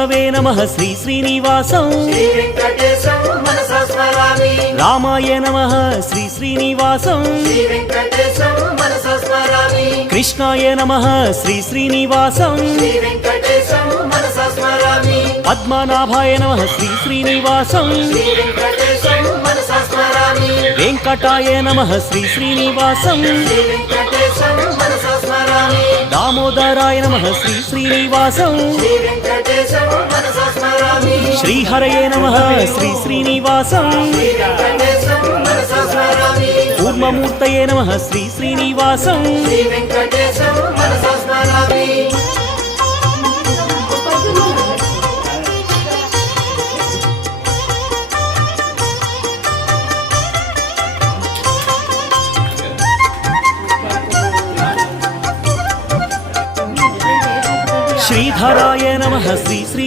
नमः श्री श्रीनिवासं श्री वेंकटेशं मनसा स्मरामि। रामाय नमः श्री श्रीनिवासं श्री वेंकटेशं मनसा स्मरामि। कृष्णाय नमः श्री श्रीनिवासं श्री वेंकटेशं मनसा स्मरामि। पद्मनाभाय नमः श्री श्रीनिवासं श्री वेंकटेशं मनसा स्मरामि। वेंकटाय नमः श्री श्रीनिवासं श्री वेंकटेशं मनसा स्मरामि। दामोदराय नमः श्री श्रीनिवासं श्री वेंकटेशं मनसा स्मरामि। श्रीहरये नमः श्री श्रीनिवासं श्री वेंकटेशं मनसा स्मरामि। कूर्ममूर्तये नमः श्री श्रीनिवासं श्री वेंकटेशं मनसा स्मरामि। श्रीधराय नमः श्री श्री